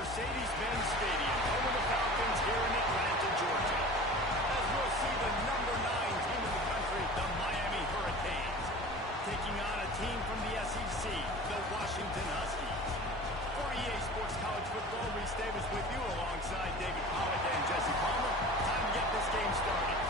Mercedes-Benz Stadium, home of the Falcons here in Atlanta, Georgia. As we'll see the number 9 team in the country, the Miami Hurricanes, taking on a team from the SEC, the Washington Huskies. For EA Sports College Football, Reese Davis with you alongside David Pollack and Jesse Palmer. Time to get this game started.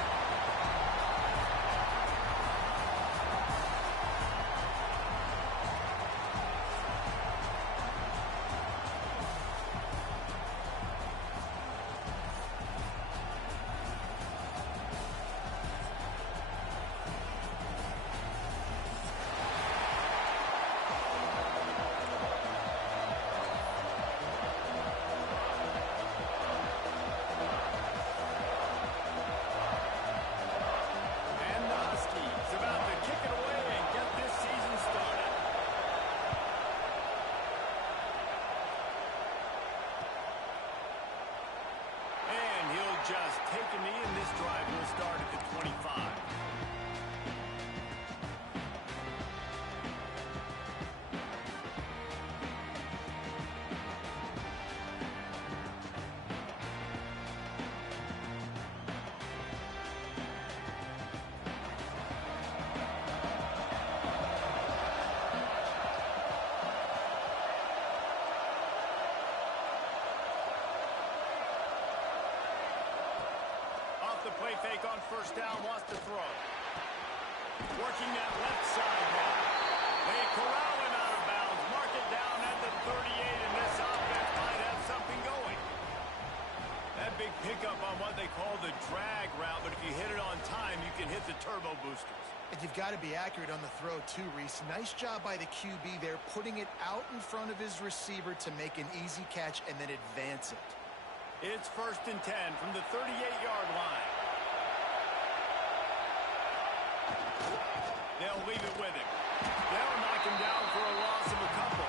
Just take a knee, and this drive will start at the 25. The play fake on first down, wants to throw. Working that left side now. They corral him out of bounds. Mark it down at the 38, and this offense might have something going. That big pickup on what they call the drag route, but if you hit it on time, you can hit the turbo boosters. And you've got to be accurate on the throw too, Reese. Nice job by the QB there, putting it out in front of his receiver to make an easy catch and then advance it. It's 1st and 10 from the 38-yard line. They'll leave it with him. They'll knock him down for a loss of a couple.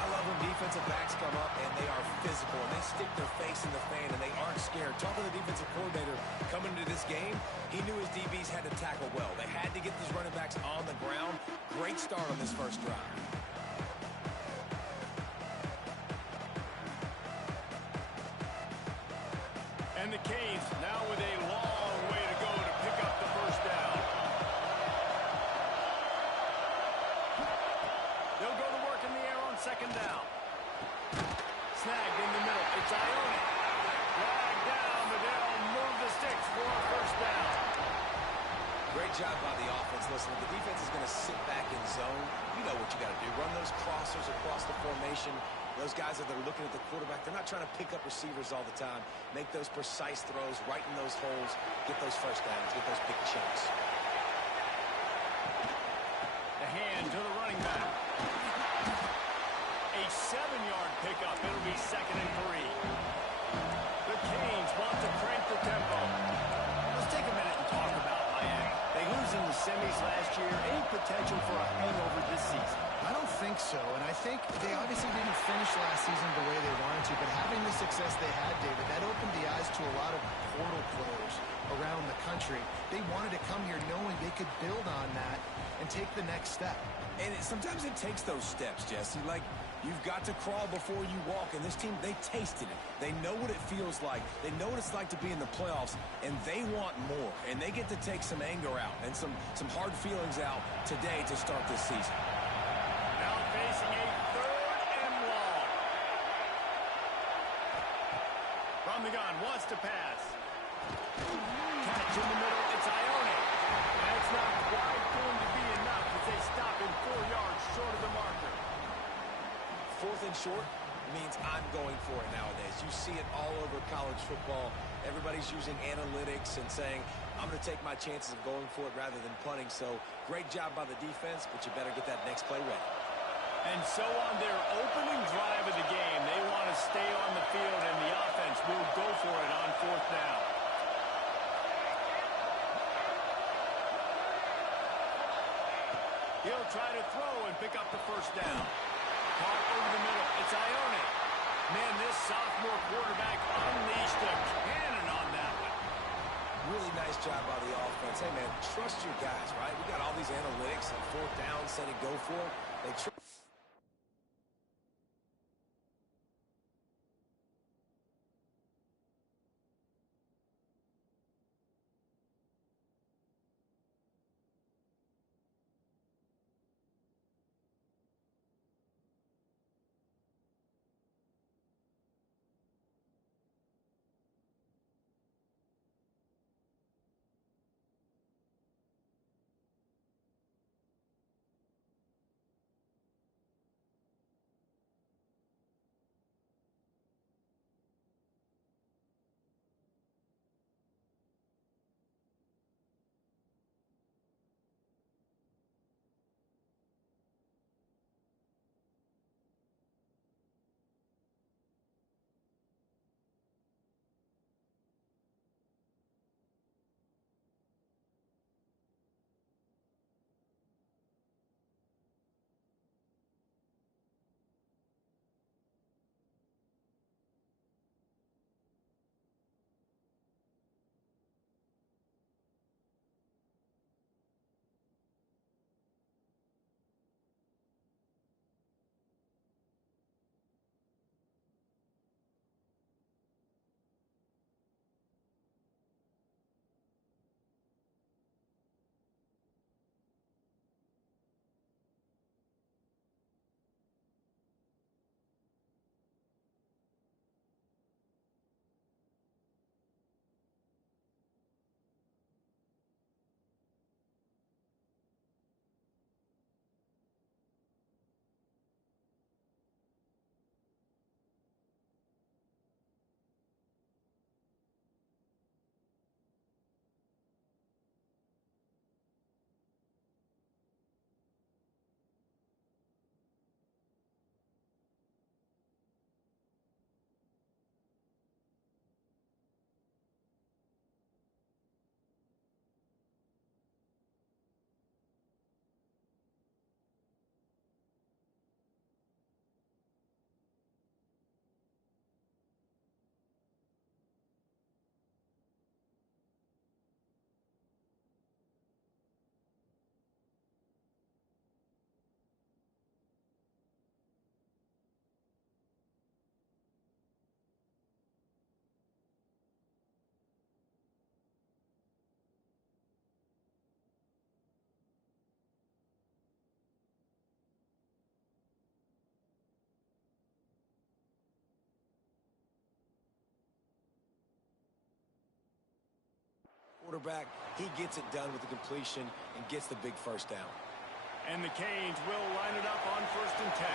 I love when defensive backs come up and they are physical and they stick their face in the fan and they aren't scared. Talking to the defensive coordinator coming into this game, he knew his DBs had to tackle well. They had to get these running backs on the ground. Great start on this first drive. And the Canes now with a long way to go to pick up the first down. They'll go to work in the air on 2nd down. Snagged in the middle. It's Ione. Dragged down, but they'll move the sticks for a first down. Great job by the offense. Listen, if the defense is going to sit back in zone, you know what you got to do. Run those crossers across the formation. Those guys that are looking at the quarterback, they're not trying to pick up receivers all the time. Make those precise throws, right in those holes, get those first downs, get those big chunks. The hand to the running back. A 7-yard pickup. It'll be 2nd and 3. The Canes want to crank the tempo. Let's take a minute and talk about Miami. They lose in the semis last year. Any potential for a hangover this season? I don't think so, and I think they obviously didn't finish last season the way they wanted to, but having the success they had, David, that opened the eyes to a lot of portal players around the country. They wanted to come here knowing they could build on that and take the next step. And sometimes it takes those steps, Jesse. Like, you've got to crawl before you walk, and this team, they tasted it. They know what it feels like. They know what it's like to be in the playoffs, and they want more. And they get to take some anger out and some hard feelings out today to start this season. Now facing a 3rd and long. From the gun, wants to pass. Catch in the middle, it's Ione. That's not quite going to be enough as they stop him 4 yards short of the marker. 4th and short means I'm going for it nowadays. You see it all over college football. Everybody's using analytics and saying, I'm going to take my chances of going for it rather than punting. So great job by the defense, but you better get that next play ready. And so on their opening drive of the game, they want to stay on the field, and the offense will go for it on 4th down. He'll try to throw and pick up the first down. Caught over the middle. It's Ione. Man, this sophomore quarterback unleashed a cannon on that one. Really nice job by the offense. Hey, man, trust your guys, right? We got all these analytics on 4th down, set it, go for it. They trust. quarterback. He gets it done with the completion and gets the big first down. And the Canes will line it up on 1st and 10.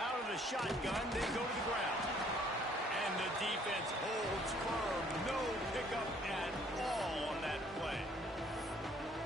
Out of the shotgun, they go to the ground. And the defense holds firm. No pickup at all on that play.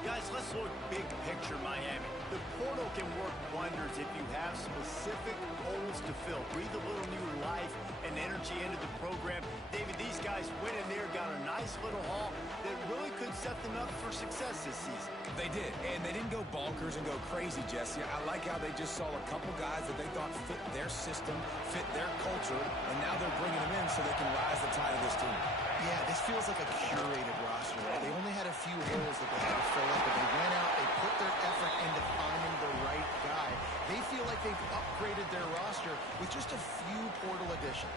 Guys, let's look big picture Miami. The portal can work wonders if you have specific holes to fill. Breathe a little new life and energy into the program. David, these guys went in there, got a nice little haul that really could set them up for success this season. They did, and they didn't go bonkers and go crazy, Jesse. I like how they just saw a couple guys that they thought fit their system, fit their culture, and now they're bringing them in so they can rise the tide of this team. Yeah, this feels like a curated roster, right? They only had a few holes that they had to fill up, but they went out, they put their effort into finding the right guy. They feel like they've upgraded their roster with just a few portal additions.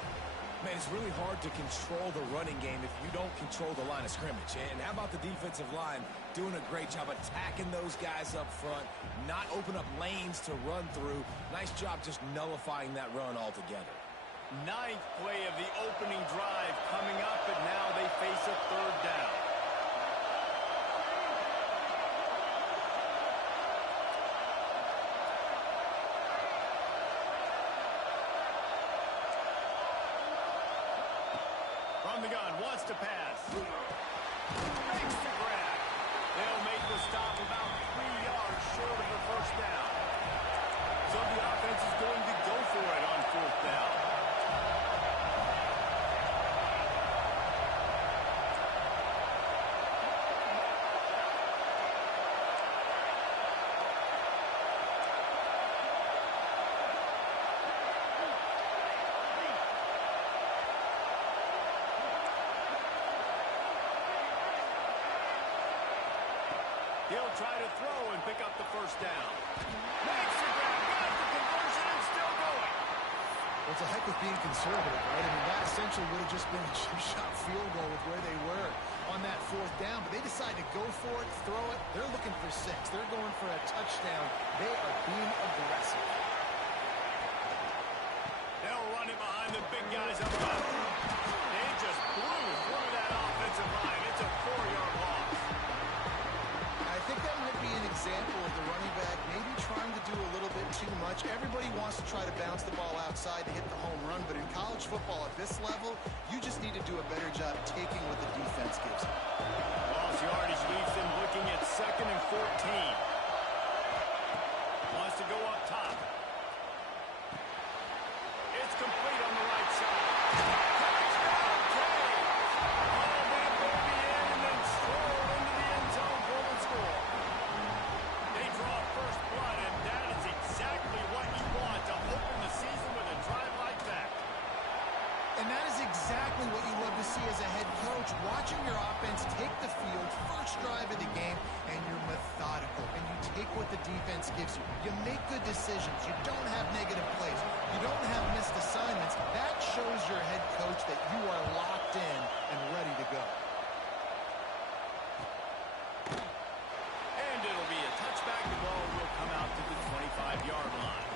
Man, it's really hard to control the running game if you don't control the line of scrimmage. And how about the defensive line doing a great job attacking those guys up front, not open up lanes to run through. Nice job just nullifying that run altogether. 9th play of the opening drive coming up, and now they face a 3rd down. From the gun, wants to pass. Makes the grab. They'll make the stop about 3 yards short of the 1st down. So the offense is going to go for it on 4th down. He'll try to throw and pick up the 1st down. Makes the grab, got the conversion, and still going. Well, it's a heck of being conservative, right? I mean, that essentially would have just been a chip-shot field goal with where they were on that 4th down. But they decide to go for it, throw it. They're looking for 6. They're going for a touchdown. They are being aggressive. They'll run it behind the big guys up front. They just blew through that offensive line. It's a 4-yard loss. I think that might be an example of the running back maybe trying to do a little bit too much. Everybody wants to try to bounce the ball outside to hit the home run, but in college football at this level, you just need to do a better job taking what the defense gives you. Lost yardage leaves them looking at 2nd and 14. Wants to go up top. It's complete on the right side. Touchdown, Canes! Haul that baby in and then stroll into the end zone for the score. They draw first blood, and that is exactly what you want to open the season with a drive like that. And that is exactly what you love to see as a head coach, watching your offense take the field, first drive of the game, and you're methodical, and you take what the defense gives you. You make good decisions. You don't have negative plays. You don't have missed assignments. That shows your head coach that you are locked in and ready to go. And it'll be a touchback. The ball will come out to the 25-yard line.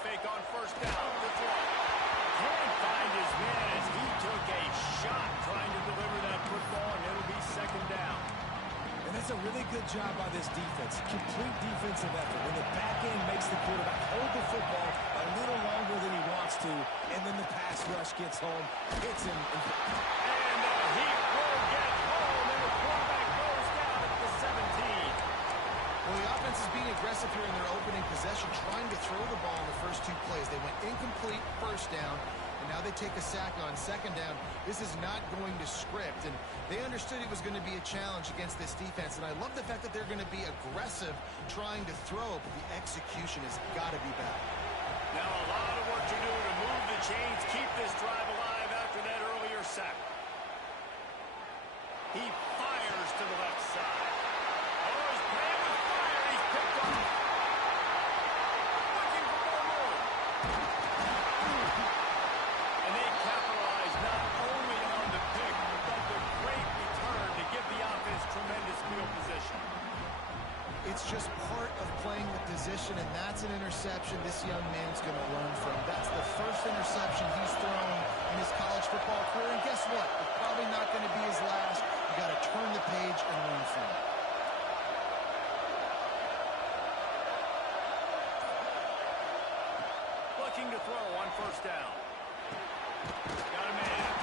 Fake on 1st down. The throw. Can't find his man as he took a shot trying to deliver that football, and it'll be 2nd down. And that's a really good job by this defense. Complete defensive effort. When the back end makes the quarterback hold the football a little longer than he wants to, and then the pass rush gets home, hits him. And he will get home, and the quarterback goes down at the 17. Well, the offense is being aggressive here in their opening possession, trying to throw the ball in the first 2 plays. They went incomplete 1st down, and now they take a sack on 2nd down. This is not going to script, and they understood it was going to be a challenge against this defense, and I love the fact that they're going to be aggressive trying to throw, but the execution has got to be better. Now a lot of work to do to move the chains, keep this drive alive after that earlier sack. He fires to the left side. Oh, he's playing with fire. He's picked off. Looking for more room. And they capitalize not only on the pick, position, and that's an interception this young man's going to learn from. That's the first interception he's thrown in his college football career, and guess what? It's probably not going to be his last. You got to turn the page and learn from it. Looking to throw on first down. Got a man.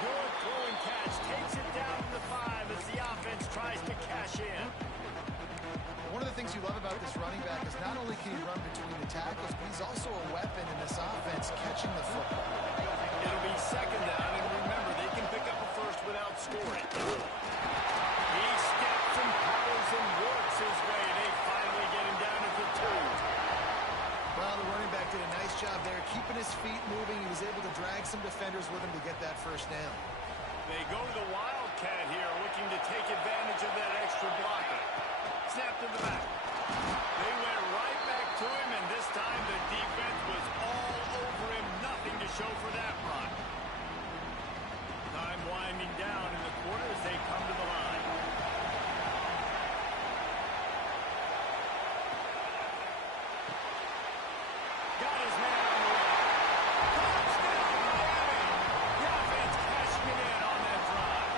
Good throw and catch. Takes it down to the 5 as the offense tries to cash in. One of the things you love about this running back is not only can he run between the tackles, but he's also a weapon in this offense catching the football. It'll be second down, and remember, they can pick up a first without scoring. He steps and powers and works his way. They finally get him down at the 2. Well, the running back did a nice job there, keeping his feet moving. He was able to drag some defenders with him to get that first down. They go to the Wildcat here, looking to take advantage of that extra blocker. Snap to the back. They went right back to him, and this time the defense was all over him. Nothing to show for that run. Time winding down in the quarter as they come to the line. Got his man on the way. Touchdown, Miami! The offense cashing it in on that drive.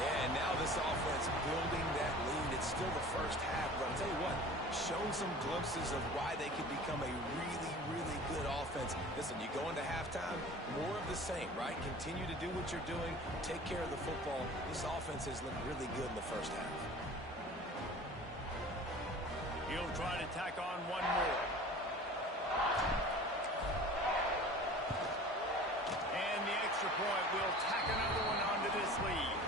Yeah, and now this offense building that lead. It's still the first half, but I'll tell you what, shown some glimpses of why they could become a really, really good offense. Listen, you go into halftime, more of the same, right? Continue to do what you're doing, take care of the football. This offense has looked really good in the first half. He'll try to tack on one more. And the extra point will tack another one onto this lead.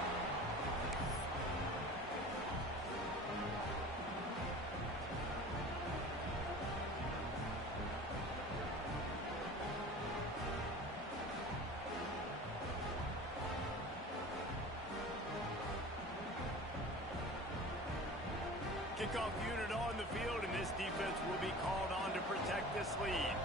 Kickoff unit on the field, and this defense will be called on to protect this lead.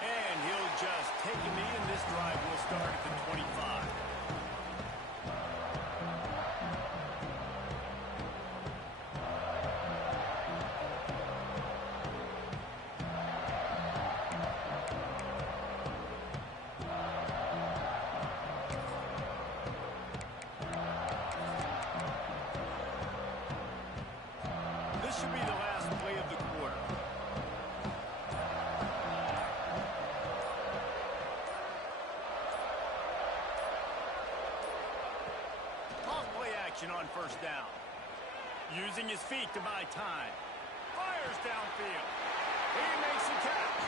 And he'll just take a knee, and this drive will start at the 25. This should be the last play of the quarter. Off play action on first down. Using his feet to buy time. Fires downfield. He makes the catch.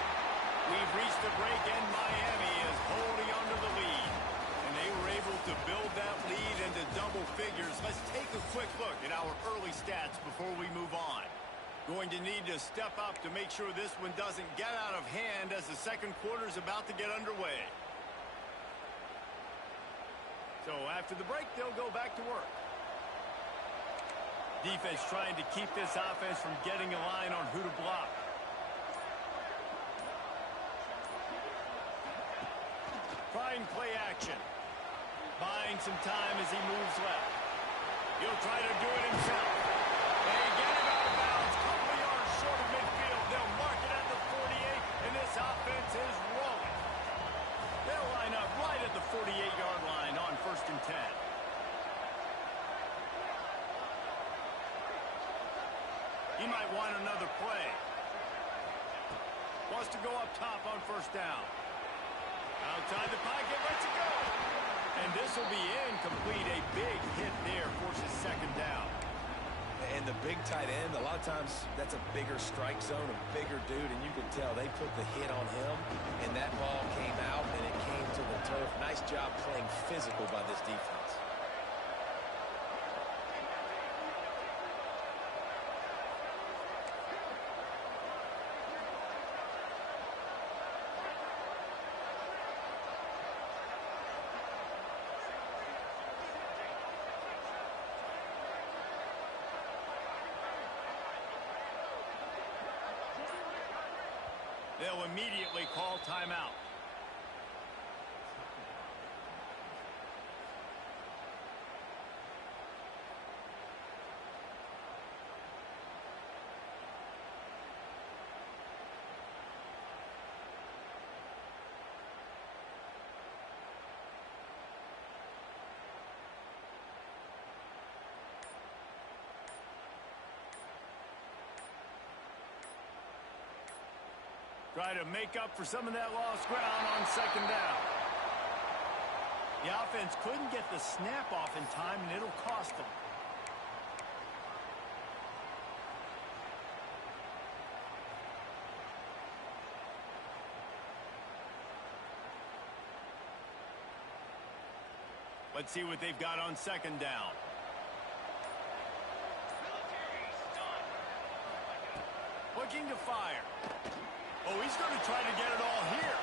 We've reached the break, and Miami is holding onto the lead. And they were able to build that lead into double figures. Let's take a quick look at our early stats before we move on. Going to need to step up to make sure this one doesn't get out of hand as the second quarter is about to get underway. So after the break, they'll go back to work. Defense trying to keep this offense from getting a line on who to block. Trying play action. Buying some time as he moves left. He'll try to do it himself. They get it out of bounds. Couple of yards short of midfield. They'll mark it at the 48, and this offense is rolling. They'll line up right at the 48-yard line on 1st and 10. He might want another play. Wants to go up top on first down. Outside the pocket, lets it go. And this will be incomplete. A big hit there forces second down. And the big tight end, a lot of times that's a bigger strike zone, a bigger dude, and you can tell they put the hit on him, and that ball came out, and it came to the turf. Nice job playing physical by this defense. They'll immediately call timeout. Try to make up for some of that lost ground on second down. The offense couldn't get the snap off in time, and it'll cost them. Let's see what they've got on second down. Looking to fire. Oh, he's going to try to get it all here.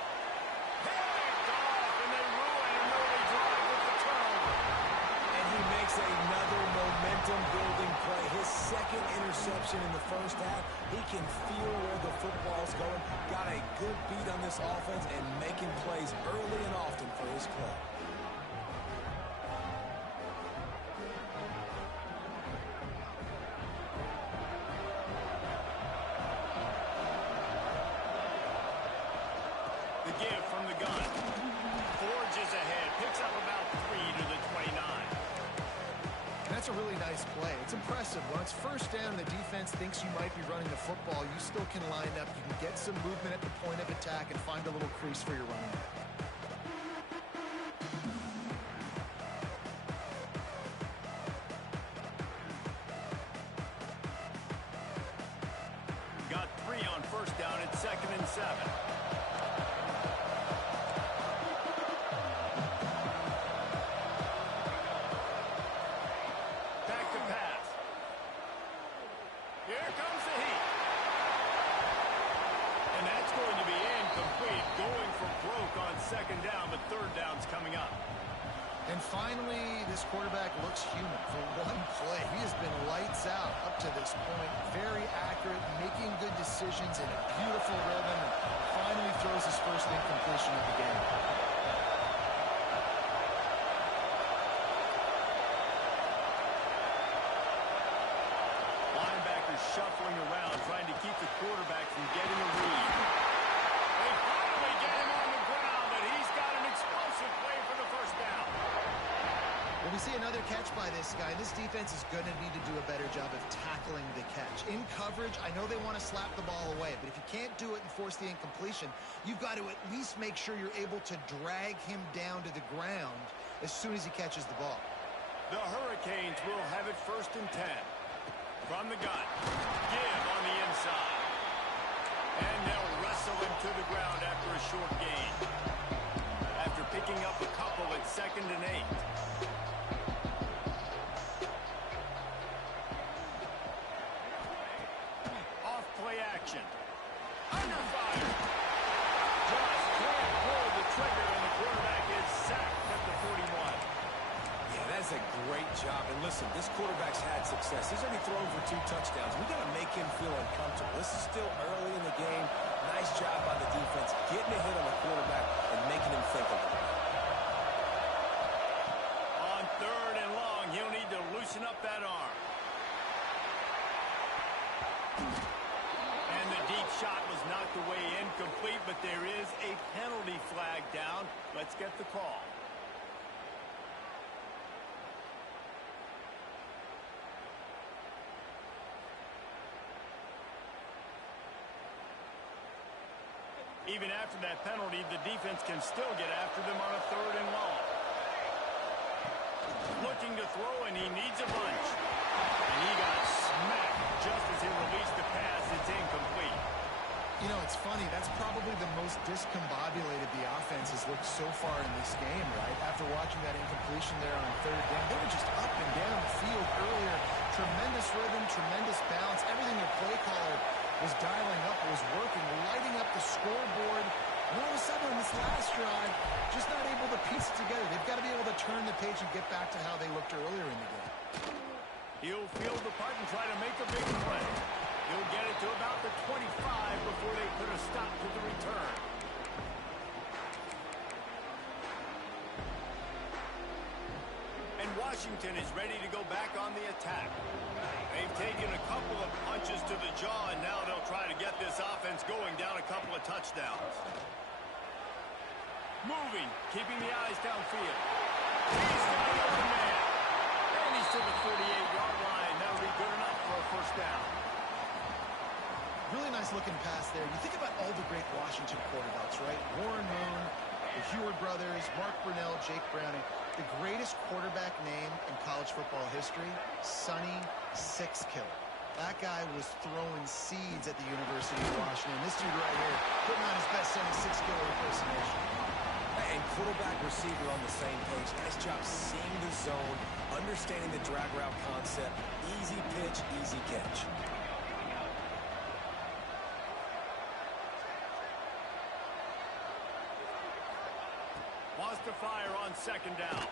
Picked off, and they ruin an early drive with the turnover. And he makes another momentum-building play. His second interception in the first half. He can feel where the football's going. Got a good beat on this offense and making plays early and often for his club. Give from the gun. Forges ahead. Picks up about 3 to the 29. That's a really nice play. It's impressive. When it's first down, the defense thinks you might be running the football. You still can line up. You can get some movement at the point of attack and find a little crease for your running back. Got 3 on first down at 2nd and 7. Second down, but third down's coming up. And finally, this quarterback looks human for one play. He has been lights out up to this point. Very accurate, making good decisions in a beautiful rhythm, and finally throws his first incompletion of the game. Linebackers shuffling around, trying to keep the quarterback from getting a read. They finally get him on the ground, but he's got an explosive play for the first down. Well, we see another catch by this guy. This defense is going to need to do a better job of tackling the catch. In coverage, I know they want to slap the ball away, but if you can't do it and force the incompletion, you've got to at least make sure you're able to drag him down to the ground as soon as he catches the ball. The Hurricanes will have it 1st and 10. From the gun. Give on the inside. And they'll wrestle him to the ground after a short gain. After picking up a couple at 2nd and 8. Off play action. Under fire. Just can't pull the trigger, and the quarterback is sacked at the 41. Yeah, that's a great job. And listen, this quarterback's had success. He's already thrown for 2 touchdowns. We got to make him feel uncomfortable. This is still early in the game. Nice job by the defense, getting a hit on the quarterback and making him think of it. On 3rd and long, he'll need to loosen up that arm. And the deep shot was knocked away incomplete, but there is a penalty flag down. Let's get the call. Even after that penalty, the defense can still get after them on a 3rd and long. Looking to throw, and he needs a bunch. And he got smacked just as he released the pass. It's incomplete. You know, it's funny. That's probably the most discombobulated the offense has looked so far in this game, right? After watching that incompletion there on 3rd down, they were just up and down the field earlier. Tremendous rhythm, tremendous balance. Everything their play caller was dialing up, was working, lighting up the scoreboard. And all of a sudden, in this last drive, just not able to piece it together. They've got to be able to turn the page and get back to how they looked earlier in the game. He'll field the punt and try to make a big play. He'll get it to about the 25 before they put a stop to the return. And Washington is ready to go back on the attack. They've taken a couple of punches to the jaw, and now they'll try to get this offense going down a couple of touchdowns. Moving, keeping the eyes downfield. He's got an open man. And he's to the 48-yard line. That'll be good enough for a 1st down. Really nice looking pass there. You think about all the great Washington quarterbacks, right? Warren Moon, the Heward brothers, Mark Brunell, Jake Browning. The greatest quarterback name in college football history, Sonny Six Killer. That guy was throwing seeds at the University of Washington. This dude right here, putting on his best Sonny Six Killer impersonation. And quarterback receiver on the same page. Nice job seeing the zone, understanding the drag route concept. Easy pitch, easy catch. Wants to fire on second down.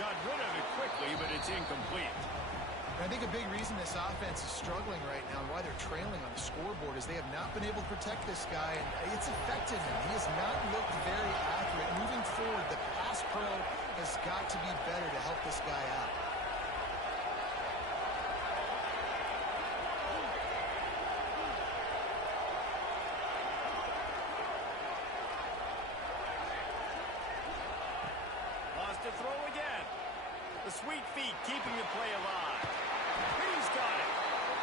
Got rid of it quickly, but it's incomplete. I think a big reason this offense is struggling right now and why they're trailing on the scoreboard is they have not been able to protect this guy, and it's affected him. He has not looked very accurate. Moving forward, the pass pro has got to be better to help this guy out. Wants to throw again. The sweet feet keeping the play alive. He's got it.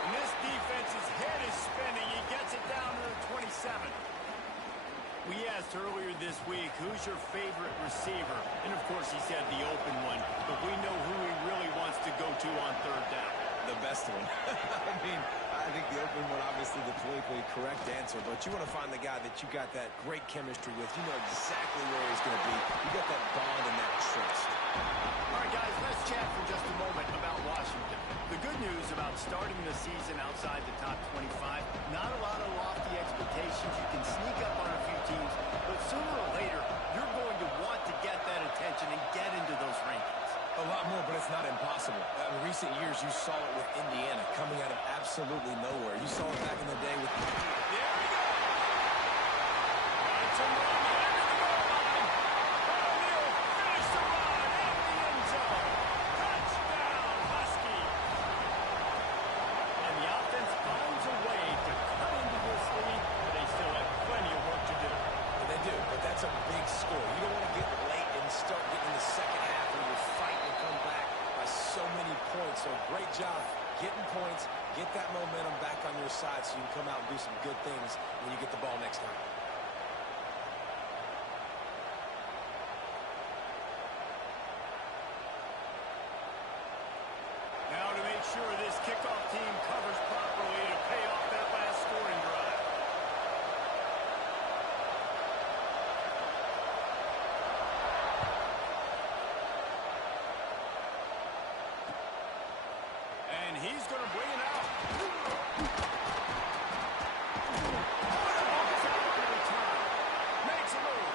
And this defense's head is spinning. He gets it down to the 27. We asked earlier this week, who's your favorite receiver? And, of course, he said the open one. But we know who he really wants to go to on third down. The best one. I think the open one, obviously the politically correct answer, but you want to find the guy that you got that great chemistry with. You know exactly where he's going to be. You got that bond and that trust. All right, guys, let's chat for just a moment about Washington. The good news about starting the season outside the top 25, not a lot of lofty expectations. You can sneak up on a few teams, but sooner or later, you're going to want to get that attention and get into those rankings. A lot more, but it's not impossible. In recent years, you saw it with Indiana coming out of absolutely nowhere. You saw it back in the day with... There we go! It's a run into the goal line. O'Neal finished the run in the end zone. Touchdown, Husky! And the offense finds a way to cut into this lead, but they still have plenty of work to do. Well, they do, but that's a big score. You don't want to get late and start getting in the second half when you're fighting to come back by so many points. So great job getting points, get that momentum back on your side so you can come out and do some good things when you get the ball next time. Now to make sure this kickoff team covers properly to pay off that last scoring drive. And he's going to bring it out. Ball's out on the return. Makes a move.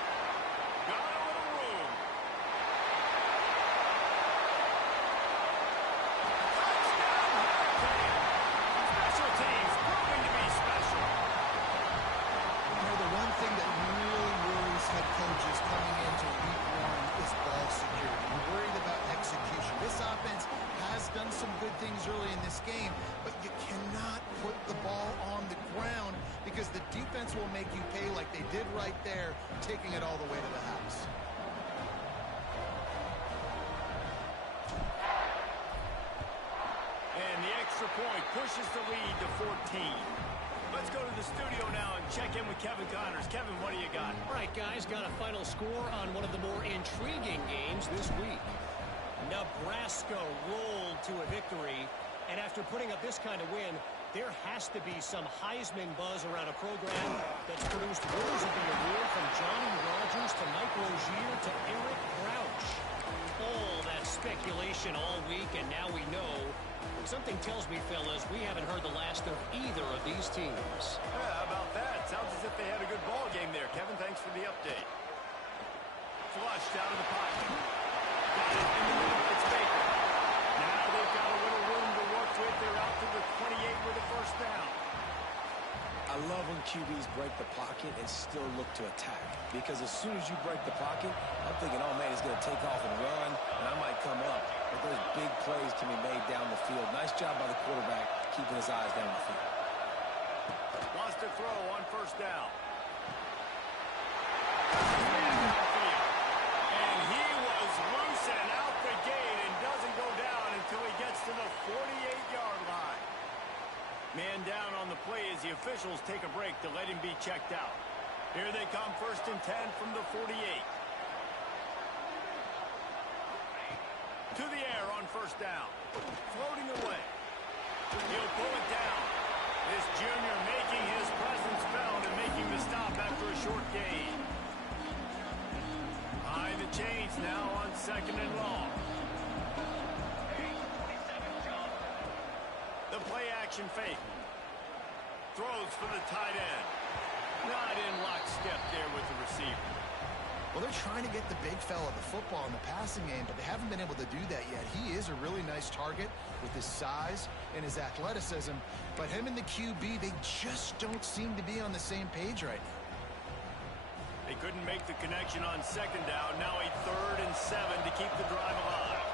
Got a little room. Touchdown, Hurricane. Special teams proving to be special. You know, the one thing that really worries head coaches coming into week one is ball security. You're worried about execution. This offense has done some good things early in this game, but you cannot put the ball on the ground because the defense will make you pay like they did right there, taking it all the way to the house. And the extra point pushes the lead to 14. Let's go to the studio now and check in with Kevin Connors. Kevin, what do you got? All right, guys, got a final score on one of the more intriguing games this week. Nebraska rolled to a victory, and after putting up this kind of win, there has to be some Heisman buzz around a program that's produced winners of the award from Johnny Rodgers to Mike Rozier to Eric Crouch. All that speculation all week, and now we know. Something tells me, fellas, we haven't heard the last of either of these teams. Yeah, how about that? Sounds as if they had a good ball game there. Kevin, thanks for the update. Flushed out of the pocket. Got it in the middle. It's Baker. Now they've got a little room to work with. They're out to the 28 with a first down. I love when QBs break the pocket and still look to attack. Because as soon as you break the pocket, I'm thinking, oh, man, he's going to take off and run, and I might come up. But those big plays can be made down the field. Nice job by the quarterback keeping his eyes down the field. Wants to throw on first down. And he was loose and out the gate and doesn't go down until he gets to the 48-yard line. Man down on the play as he to let him be checked out. Here they come, 1st and 10 from the 48. To the air on 1st down. Floating away. He'll pull it down. This junior making his presence felt and making the stop after a short gain. Behind the chains now on 2nd and long. The play action fake. Throws for the tight end. Not in lockstep there with the receiver. Well, they're trying to get the big fella the football in the passing game, but they haven't been able to do that yet. He is a really nice target with his size and his athleticism, but him and the QB, they just don't seem to be on the same page right now. They couldn't make the connection on 2nd down. Now a 3rd and 7 to keep the drive alive.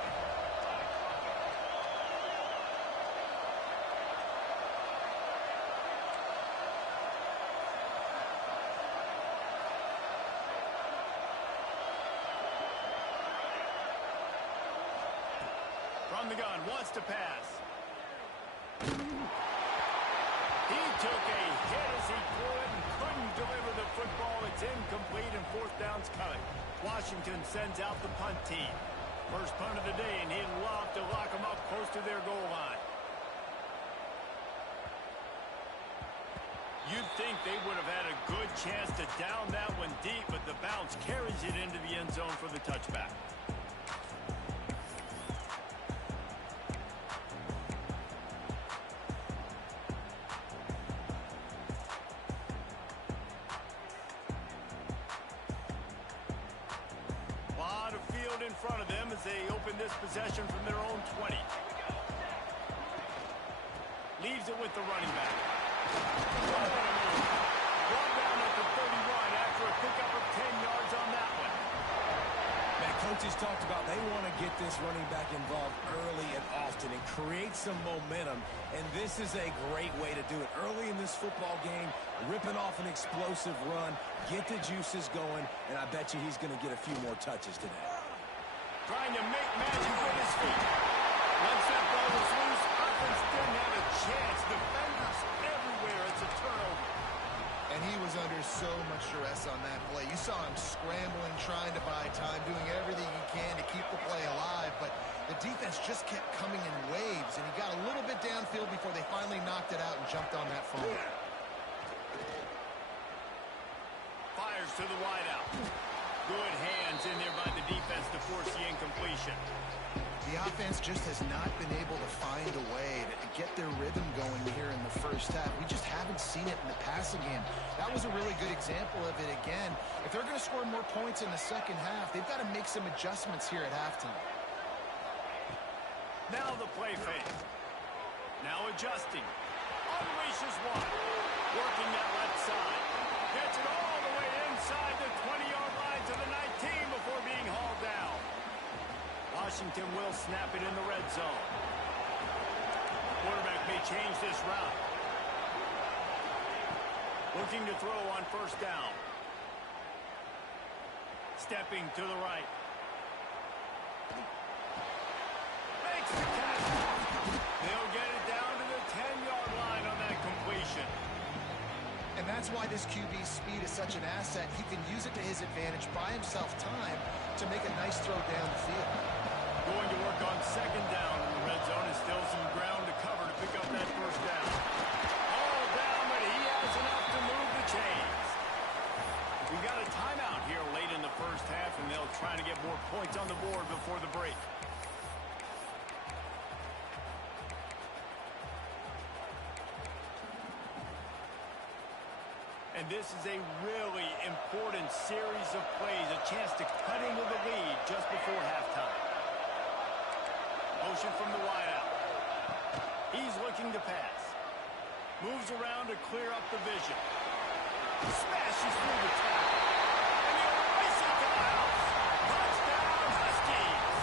From the gun, wants to pass. He took a hit as he threw it and couldn't deliver the football. It's incomplete and 4th down's coming. Washington sends out the punt team. First punt of the day, and he'd love to lock them up close to their goal line. You'd think they would have had a good chance to down that one deep, but the bounce carries it into the end zone for the touchback. In front of them as they open this possession from their own 20. Leaves it with the running back. Brought down at the 31 after a pickup of 10 yards on that one. Man, coaches talked about they want to get this running back involved early and often and create some momentum, and this is a great way to do it. Early in this football game, ripping off an explosive run, get the juices going, and I bet you he's going to get a few more touches today. Trying to make magic with his feet. Once that ball was loose, offense didn't have a chance. Defenders everywhere. It's a turnover. And he was under so much stress on that play. You saw him scrambling, trying to buy time, doing everything he can to keep the play alive. But the defense just kept coming in waves, and he got a little bit downfield before they finally knocked it out and jumped on that fumble. Fires to the wideout. Good hands in there by the defense to force the incompletion. The offense just has not been able to find a way to get their rhythm going here in the first half. We just haven't seen it in the passing game. That was a really good example of it again. If they're going to score more points in the second half, they've got to make some adjustments here at halftime. Now the play fake. Now adjusting. Unleashes one. Working that left side. Gets it all the way inside the 20-yard line to the 19 before being hauled down. Washington will snap it in the red zone. Quarterback may change this route. Looking to throw on 1st down. Stepping to the right. Makes the catch. They'll get it down to the 10-yard line on that completion. And that's why this QB's speed is such an asset. He can use it to his advantage, buy himself time to make a nice throw down the field. Going to work on 2nd down in the red zone. Is still some ground to cover to pick up that 1st down. All down, but he has enough to move the chains. We've got a timeout here late in the first half, and they'll try to get more points on the board before the break. And this is a really important series of plays, a chance to cut into the lead just before halftime. Motion from the wideout. He's looking to pass. Moves around to clear up the vision. Smashes through the tackle. And he'll race it to the house. Touchdown, Huskies.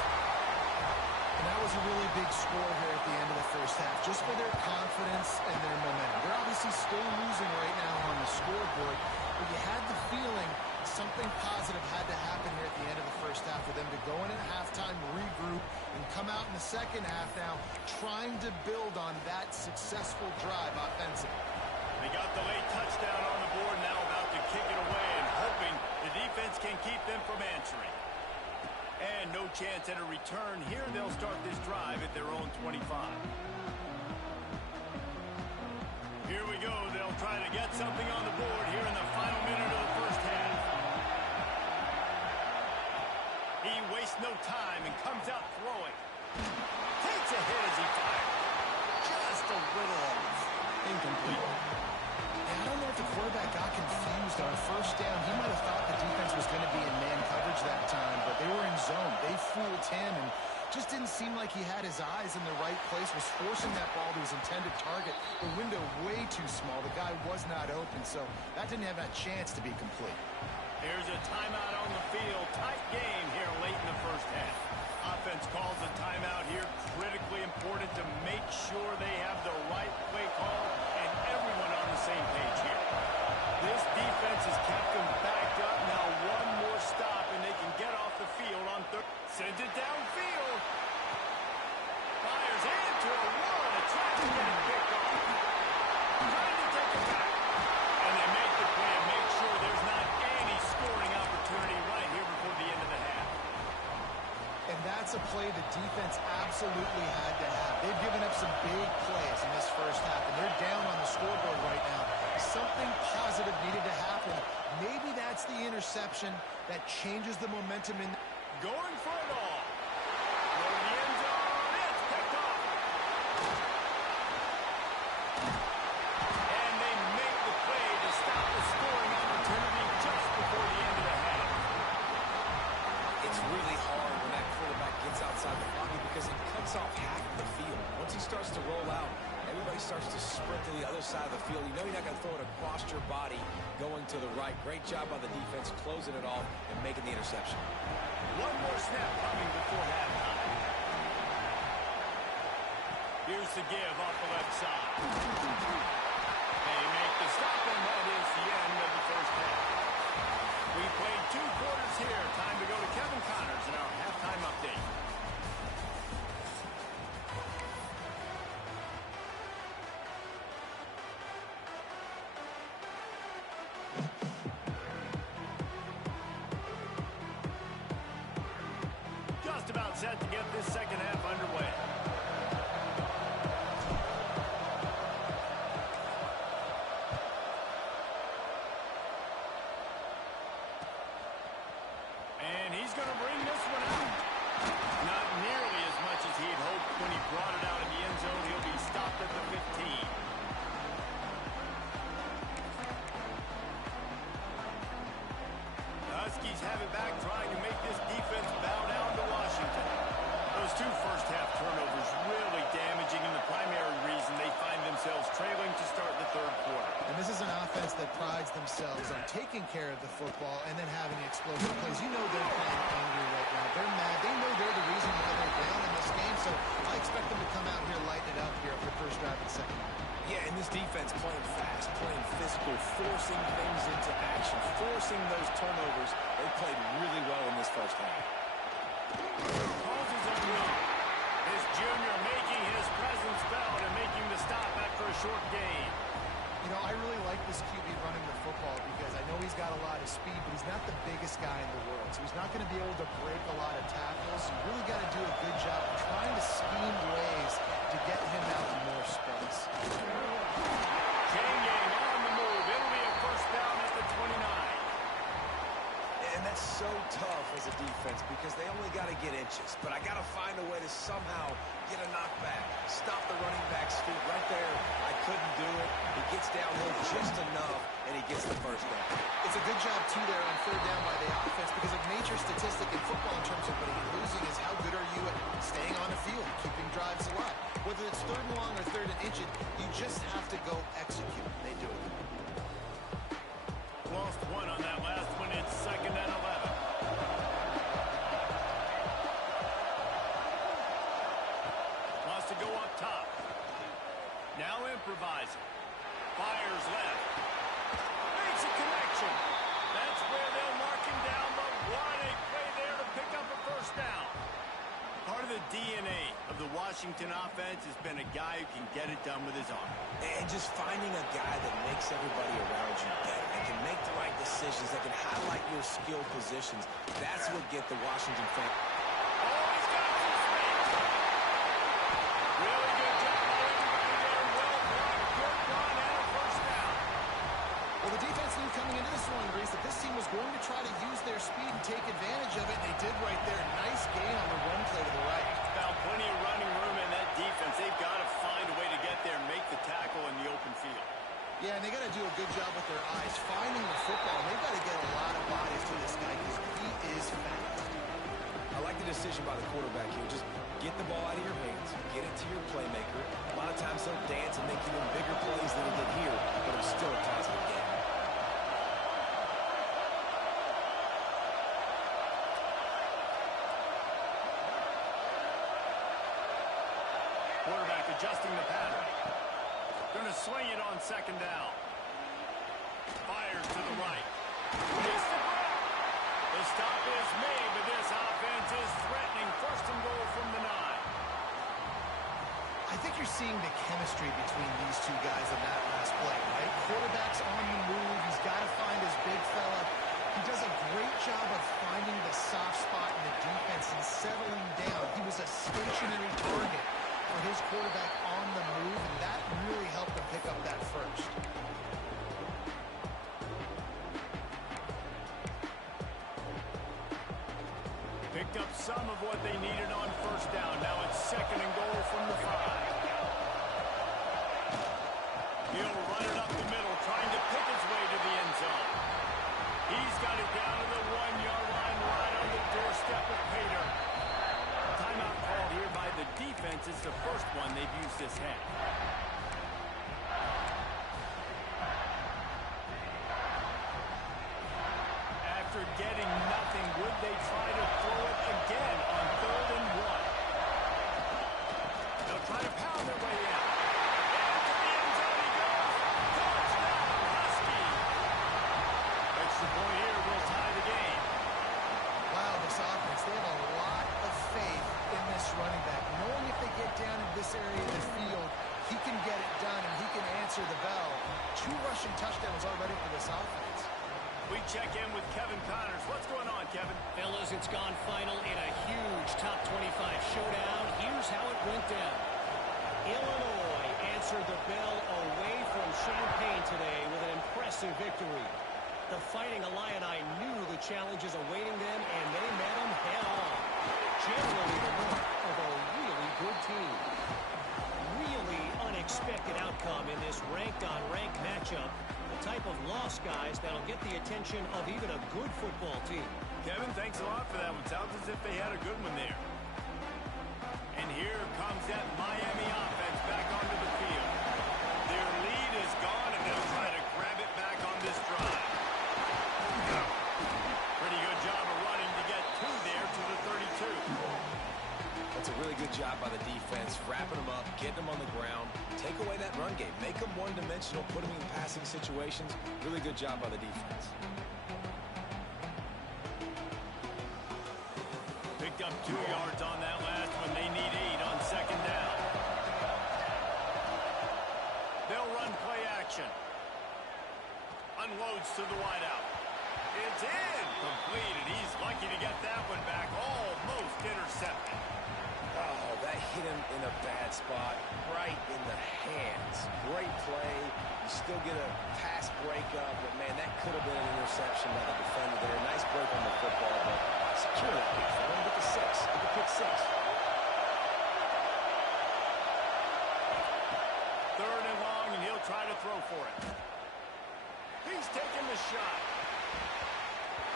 And that was a really big score here at the end of the first half, just for their confidence and their momentum. They're obviously still losing right now on the scoreboard, but you had the feeling something positive had to happen here at the end of the first half for them to go in at halftime, regroup, and come out in the second half now trying to build on that successful drive offensively. They got the late touchdown on the board, now about to kick it away and hoping the defense can keep them from answering. And no chance at a return here. They'll start this drive at their own 25. Here we go. They'll try to get something on the board here in the final minute of the first half. He wastes no time and comes out throwing. Takes a hit as he fires. Just a little off. Incomplete. Yeah, I don't know if the quarterback got confused on first down. He might have thought the defense was going to be in man coverage that time, but they were in zone. They fooled him and just didn't seem like he had his eyes in the right place, was forcing that ball to his intended target. The window way too small. The guy was not open, so that didn't have that chance to be complete. Here's a timeout on the field. Tight game here late in the first half. Offense calls a timeout here. Critically important to make sure they have the right play call and everyone on the same page here. This defense has kept them backed up. Now one more stop and they can get off the field on third. Sends it downfield. Fires into a wall. The traffic getting picked off. Trying to take it back. And they make the play and make sure there's not any scoring opportunity right here before the end of the half. And that's a play the defense absolutely had to have. They've given up some big plays in this first half, and they're down on the scoreboard right now. Something positive needed to happen. Maybe that's the interception that changes the momentum in. Going for it all. Going the end zone. It's picked off. And they make the play to stop the scoring opportunity just before the end of the half. It's really hard when that quarterback gets outside the pocket because it cuts off half of the field. Once he starts to roll out, everybody starts to sprint to the other side of the field. You know you're not going to throw it across your body going to the right. Great job by the defense closing it off and making the interception. One more snap coming before halftime. Here's the give off the left side. They make the stop, and that is the end of the first half. We played 2 quarters here. Time to go to Kevin Connors in our halftime update. Just about set to get this second half underway. And he's going to bring this one out. Not nearly as much as he had hoped when he brought it out in the end zone. He'll be stopped at the 15. The Huskies have it back, trying to make this defense bow down to Washington. Those 2 first-half turnovers really damaging, and the primary reason they find themselves trailing to start the third quarter. And this is an offense that prides themselves on taking care of the football and then having explosive plays. You know they're playing angry right now. They're mad. They know they're the reason why they're down in this game, so I expect them to come out here, lighten it up here for the first drive and second half. Yeah, and this defense playing fast, playing physical, forcing things into action, forcing those turnovers. They played really well in this first half. Causes a run. This junior making his presence felt and making the stop after a short gain. You know, I really like this QB running the football because I know he's got a lot of speed, but he's not the biggest guy in the world. So he's not going to be able to break a lot of tackles. You really got to do a good job of trying to scheme ways to get him out in more space. Chain gang on the move. It'll be a first down at the 29. And that's so tough as a defense because they only got to get inches. But I got to find a way to somehow get a knockback, stop the running back's feet right there. I couldn't do it. He gets downhill just enough, and he gets the first down. It's a good job, too, there on third down by the offense because a major statistic in football in terms of winning and losing is how good are you at staying on the field, keeping drives alive. Whether it's third and long or third and inches, you just have to go execute. They do it. Lost one on that last one. It's second and 11. Wants to go up top. Now improvising. Fires left. Makes a connection. That's where they'll mark him down, but what a play there to pick up a first down. Part of the DNA of the Washington offense has been a guy who can get it done with his arm. And just finding a guy that makes everybody around you better, that can make the right decisions, that can highlight your skill positions. That's what get the Washington fan. Oh, he's got some space. Really good job by everybody there. Well blocked, good run, and a first down. Well, the defense knew coming into this one, Reese, that this team was going to try to use their speed and take advantage of it, and they did right there. Nice gain on the run play to the right. Found plenty of running room in that defense. They've got to find a way to get there and make the tackle in the open field. Yeah, and they got to do a good job with their eyes finding the football. They've got to get a lot of bodies to this guy because he is fast. I like the decision by the quarterback here. Just get the ball out of your hands, get it to your playmaker. A lot of times he'll dance and make even bigger plays than he did here, but it's still a positive game. Quarterback adjusting the pattern. Going to swing it on second down. Fires to the right. Missed the block. The stop is made, but this offense is threatening. First and goal from the 9. I think you're seeing the chemistry between these two guys in that last play, right? Quarterback's on the move. He's got to find his big fella. He does a great job of finding the soft spot in the defense and settling down. He was a stationary target for his quarterback on the move, and that really helped him pick up that first. Picked up some of what they needed on first down. Now it's second and goal from the 5. He'll run it up the middle, trying to pick his way to the end zone. He's got it down to the 1-yard line, right on the doorstep of Pater. Timeout called here by the defense. It's the first one they've used this half. After getting nothing, would they try to throw it again on 3rd and 1? They'll try to pound their way in. Into the end zone he goes. Touchdown, Husky. Extra point here will tie the game. Wow, this offense, they have a lot of faith in this running back. Knowing if they get down in this area of the field, he can get it done and he can answer the bell. 2 rushing touchdowns already for this offense. We check in with Kevin Connors. What's going on, Kevin? Fellas, it's gone final in a huge top 25 showdown. Here's how it went down. Illinois answered the bell away from Champaign today with an impressive victory. The Fighting Illini knew the challenges awaiting them, and they met them head-on. Generally the mark of a really good team. Really unexpected outcome in this ranked-on-ranked matchup. The type of loss, guys, that'll get the attention of even a good football team. Kevin, thanks a lot for that one. Sounds as if they had a good one there. And here comes that Miami offense back onto the field. Their lead is gone, and they'll try to grab it back on this drive. Pretty good job of running to get 2 there to the 32. That's a really good job by the defense, wrapping them up, getting them on the ground, take away that run game, make them one-dimensional, put them in passing situations. Really good job by the defense. Picked up 2 yards on that last one. They need 8 on second down. They'll run play action. Unloads to the wideout. It's in. Completed. He's lucky to get that one back. Almost intercepted. Oh, that hit him in a bad spot, right in the hands. Great play. You still get a pass breakup, but, man, that could have been an interception by the defender there. Nice break on the football, but secure that pick. They're going to get the 6. Get the pick 6. 3rd and long, and he'll try to throw for it. He's taking the shot.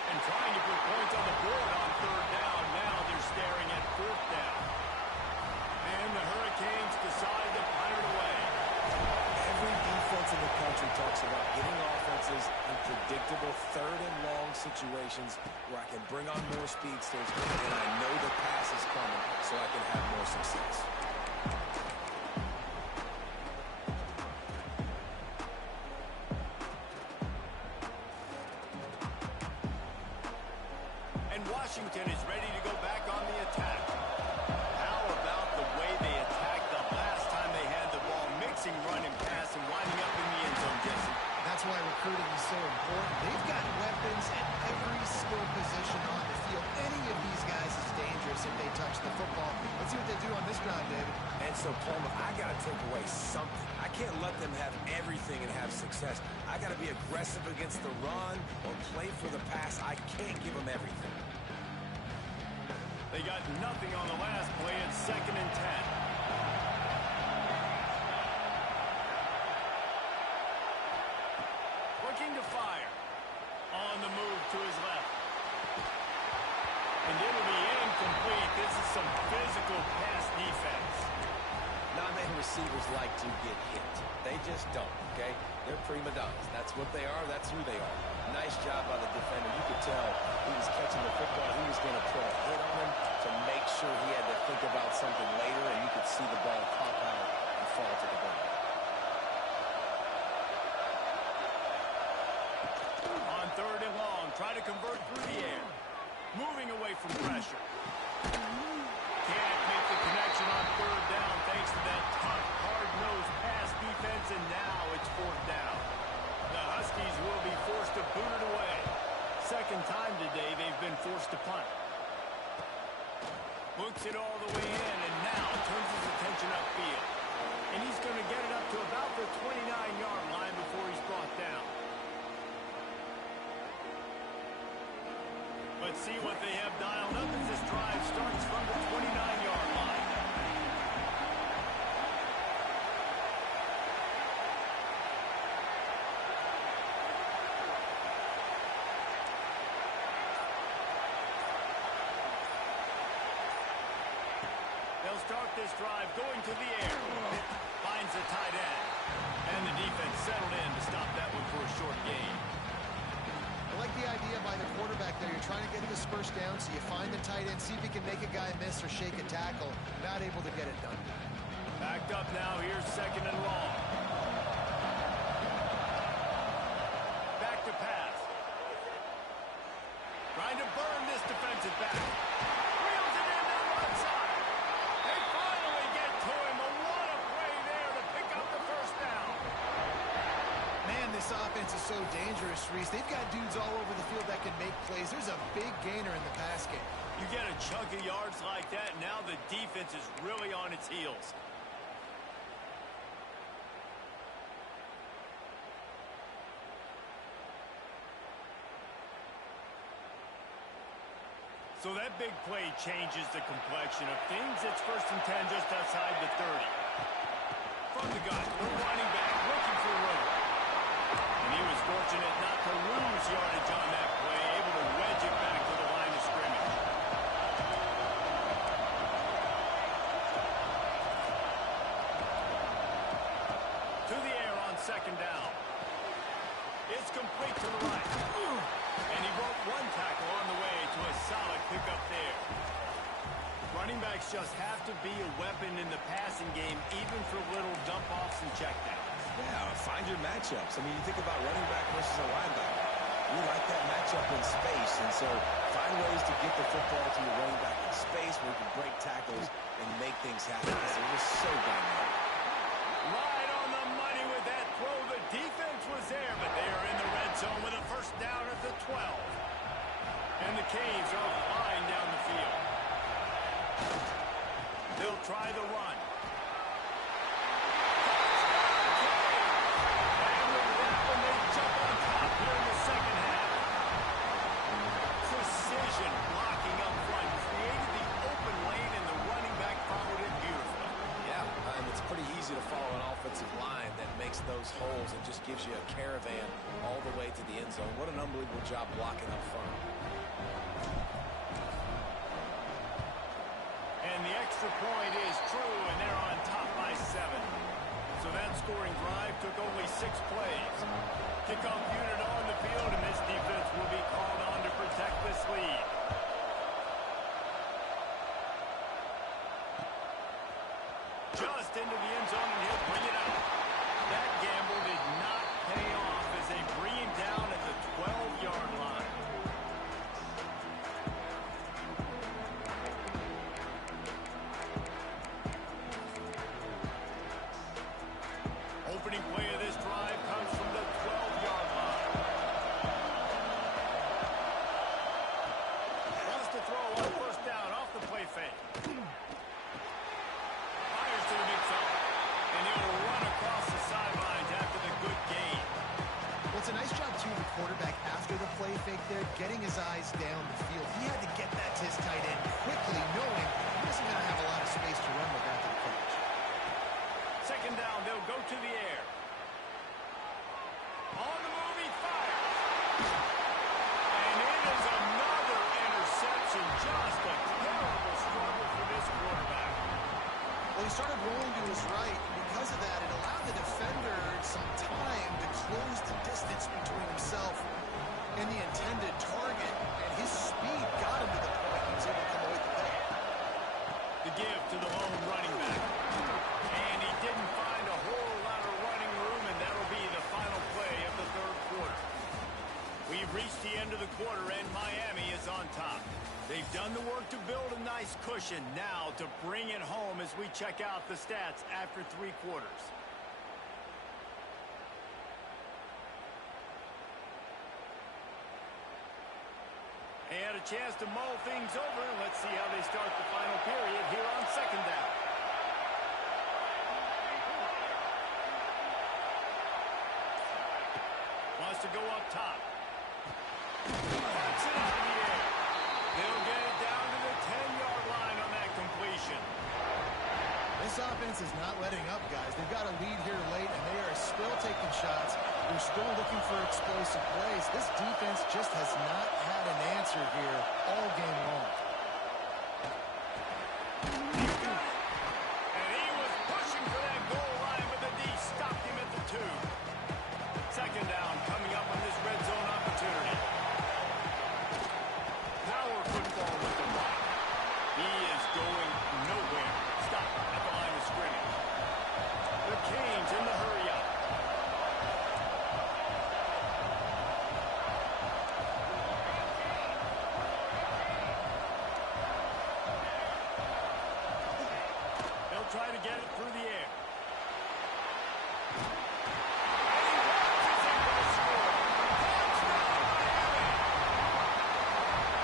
And trying to put points on the board on 3rd down. Now they're staring at 4th down. And the Hurricanes decide to punt it away. Every defense in the country talks about getting offenses in predictable 3rd and long situations where I can bring on more speedsters and I know the pass is coming so I can have more success. And Washington is ready to go back on the attack. do on this ground, David. And so, Palmer, I got to take away something. I can't let them have everything and have success. I got to be aggressive against the run or play for the pass. I can't give them everything. They got nothing on the last play. It's 2nd and 10. Looking to fire. On the move to his left. And it'll be incomplete. This is some physical pass defense. Non-man receivers like to get hit. They just don't, okay? They're prima donnas. That's what they are. That's who they are. Nice job by the defender. You could tell he was catching the football. He was going to put a hit on him to make sure he had to think about something later, and you could see the ball pop out and fall to the ground. On 3rd and long, try to convert through the air. Moving away from pressure. Can't make the connection on 3rd down thanks to that tough, hard-nosed pass defense, and now it's 4th down. The Huskies will be forced to boot it away. 2nd time today they've been forced to punt. Looks it all the way in, and now turns his attention upfield. And he's going to get it up to about the 29-yard line before he's brought down. Let's see what they have dialed up as this drive starts from the 29-yard line. They'll start this drive going to the air. Finds the tight end. And the defense settled in to stop that one for a short gain. I like the idea by the quarterback there. You're trying to get this first down, so you find the tight end, see if he can make a guy miss or shake a tackle. Not able to get it done. Backed up now. Here's 2nd and long. Back to pass. Trying to burn this defensive back. Wheels it in to the right side. They finally get to him. But what a play there to pick up the first down. Man, this offense is so dangerous, Reese. They've got dudes all over the field that can make plays. There's a big gainer in the pass game. You get a chunk of yards like that, now the defense is really on its heels. So that big play changes the complexion of things. It's 1st and 10 just outside the 30. From the gun, the running back looking for room. And he was fortunate not to lose yardage on that play, able to wedge it back to the line of scrimmage. To the air on 2nd down. It's complete to the right. And he broke one tackle on the way to a solid pickup there. Running backs just have to be a weapon in the passing game, even for little dump-offs and checkdowns. Yeah, find your matchups. I mean, you think about running back versus a linebacker. We like that matchup in space, and so find ways to get the football to your running back in space where you can break tackles and make things happen because they're just so dynamic. Right on the money with that throw. The defense was there, but they are in the red zone with a first down at the 12. And the Canes are flying down the field. They'll try the run. And with that one, they jump on top here in the 2nd half. Precision blocking up front created the open lane, and the running back followed it beautifully. Yeah, and it's pretty easy to follow an offensive line that makes those holes and just gives you a caravan all the way to the end zone. What an unbelievable job blocking up front. And the extra point is true, and they're on top by 7. So that scoring drive took only 6 plays. Kickoff unit on the field, and this defense will be called on to protect this lead. Just into the end zone, and he'll bring it out. That gamble did not pay off as they bring him down at the 12-yard line. Opening play of this drive comes from the 12-yard line. Wants to throw on 1st down off the play fake. getting his eyes down the field. He had to get that to his tight end quickly, knowing he wasn't going to have a lot of space to run with after the catch. Second down, they'll go to the air. On the move, he fires. And it is another interception. Just a terrible struggle for this quarterback. Well, he started rolling to his right, and because of that, it allowed the defender some time to close the distance between himself and the intended target, and his speed got him to the point he was able to come away with the pick. The give to the lone running back. And he didn't find a whole lot of running room, and that'll be the final play of the third quarter. We've reached the end of the quarter, and Miami is on top. They've done the work to build a nice cushion. Now to bring it home as we check out the stats after 3 quarters. They had a chance to mull things over, and let's see how they start the final period here on second down. Wants to go up top. Puts it out of the air. They'll get it down to the 10-yard line on that completion. This offense is not letting up, guys. They've got a lead here late, and they are still taking shots. They're still looking for explosive plays. This defense just has not had an answer here all game long. He got it. And he was pushing for that goal line, but the D stopped him at the 2. Second down coming up on this red zone opportunity. Power football with the block. He is going nowhere. Stop at the line of scrimmage. The Canes in the hurry up. They'll try to get it through the air.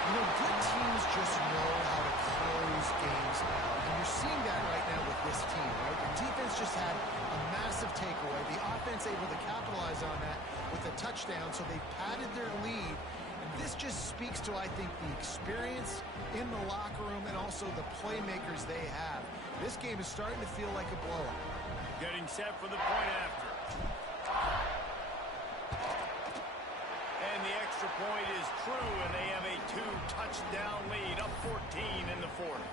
You know, good teams just know how to close games out. And you're seeing that right now with this team, right? The defense just had a massive takeaway. The offense able to capitalize on that with a touchdown, so they padded their lead. And this just speaks to, I think, the experience in the locker room and also the playmakers they have. This game is starting to feel like a blowout. Getting set for the point after. And the extra point is true, and they have a 2-touchdown lead, up 14 in the fourth.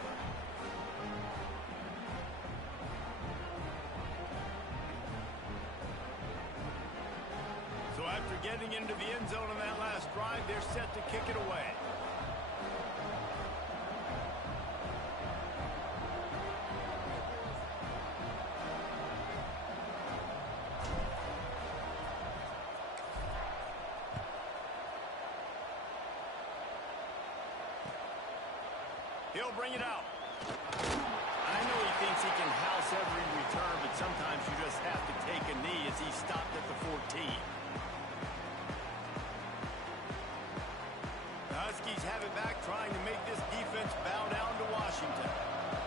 So after getting into the end zone on that last drive, they're set to kick it away. He'll bring it out. I know he thinks he can house every return, but sometimes you just have to take a knee as he stopped at the 14. The Huskies have it back, trying to make this defense bow down to Washington.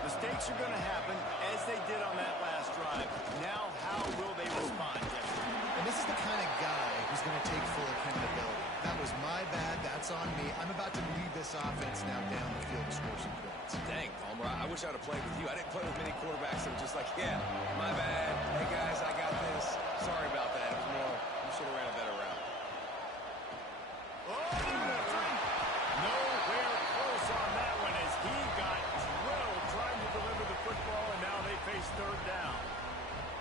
Mistakes are going to happen, as they did on that last drive. Now, how will they respond, Jesse? And this is the kind of guy who's going to take full accountability. That was my bad. That's on me. I'm about to lead this offense now down the field to score some points. Dang, Palmer, I wish I'd have played with you. I didn't play with many quarterbacks that were just like, yeah, my bad. Hey, guys, I got this. Sorry about that. It was more, you should have ran a better route. Oh, nowhere close on that one as he got drilled trying to deliver the football, and now they face third down.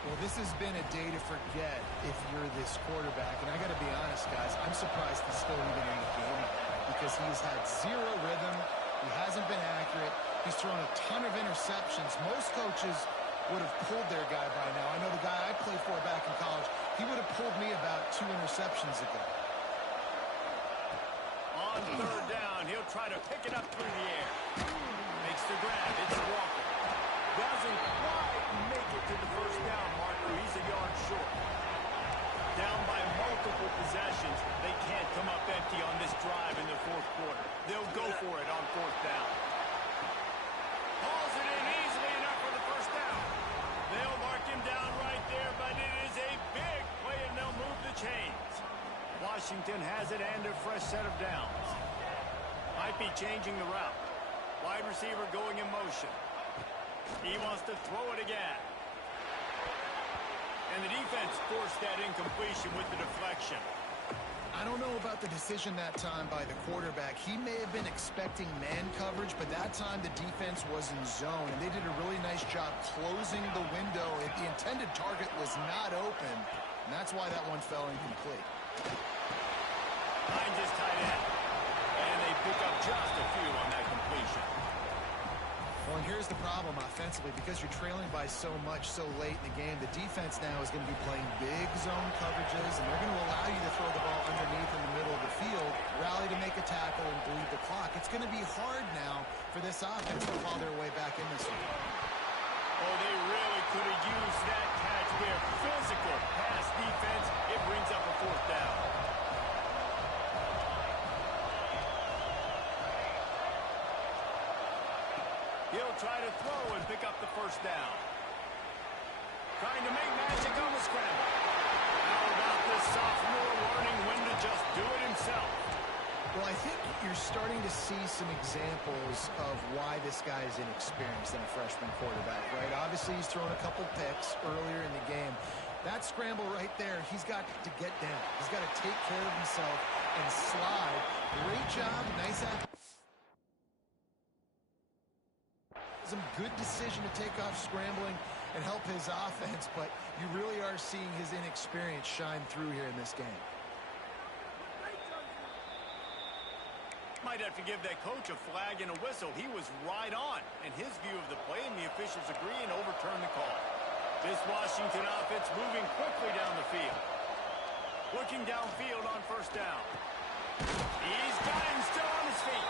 Well, this has been a day to forget if you're this quarterback. And I got to be honest, guys, I'm surprised he's still even in the game because he's had zero rhythm. He hasn't been accurate. He's thrown a ton of interceptions. Most coaches would have pulled their guy by now. I know the guy I played for back in college, he would have pulled me about 2 interceptions ago. On third down, he'll try to pick it up through the air. Makes the grab. It's Walker. Doesn't quite make it to the first down marker. He's a yard short. Down by multiple possessions. They can't come up empty on this drive in the fourth quarter. They'll go for it on fourth down. Hauls it in easily enough for the first down. They'll mark him down right there, but it is a big play, and they'll move the chains. Washington has it and a fresh set of downs. Might be changing the route. Wide receiver going in motion. He wants to throw it again. And the defense forced that incompletion with the deflection. I don't know about the decision that time by the quarterback. He may have been expecting man coverage, but that time the defense was in zone, and they did a really nice job closing the window. The intended target was not open, and that's why that one fell incomplete. Line just tight end. And they pick up just a few on that completion. Well, and here's the problem offensively. Because you're trailing by so much so late in the game, the defense now is going to be playing big zone coverages, and they're going to allow you to throw the ball underneath in the middle of the field, rally to make a tackle, and bleed the clock. It's going to be hard now for this offense to claw their way back in this one. Oh, they really could have used that catch there. Physical pass defense. It brings up a fourth down. He'll try to throw and pick up the first down. Trying to make magic on the scramble. How about this sophomore learning when to just do it himself? Well, I think you're starting to see some examples of why this guy is inexperienced in a freshman quarterback, right? Obviously, he's thrown a couple picks earlier in the game. That scramble right there, he's got to get down. He's got to take care of himself and slide. Great job. Nice act. Some good decision to take off scrambling and help his offense, but you really are seeing his inexperience shine through here in this game. Might have to give that coach a flag and a whistle. He was right on in his view of the play, and the officials agree and overturn the call. This Washington offense moving quickly down the field. Looking downfield on first down. He's got him still on his feet.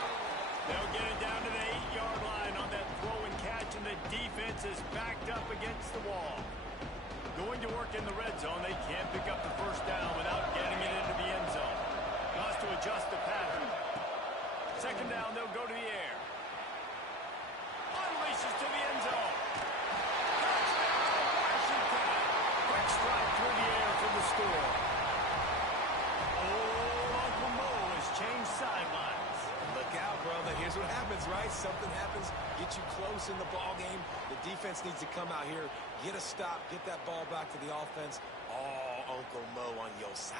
They'll get it down to the 8-yard line on that throw and catch, and the defense is backed up against the wall. Going to work in the red zone. They can't pick up the first down without getting it into the end zone. Wants to adjust the pattern. Second down, they'll go to the air. Unleashes to the end zone. Touchdown, Washington. Quick strike through the air for the score. Oh, Uncle Mo has changed sidelines. Look out, brother. Here's what happens, right? Something happens, get you close in the ball game. The defense needs to come out here, get a stop, get that ball back to the offense. Oh, Uncle Mo on your side.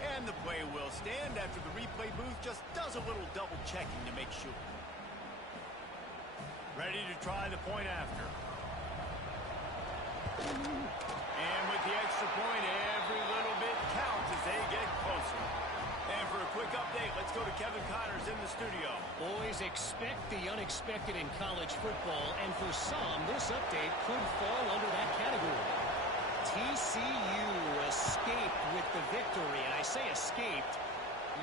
And the play will stand after the replay booth just does a little double checking to make sure. Ready to try the point after. And with the extra point, every little bit counts as they get closer. And for a quick update, let's go to Kevin Connors in the studio. Boys, expect the unexpected in college football, and for some, this update could fall under that category. TCU escaped with the victory, and I say escaped.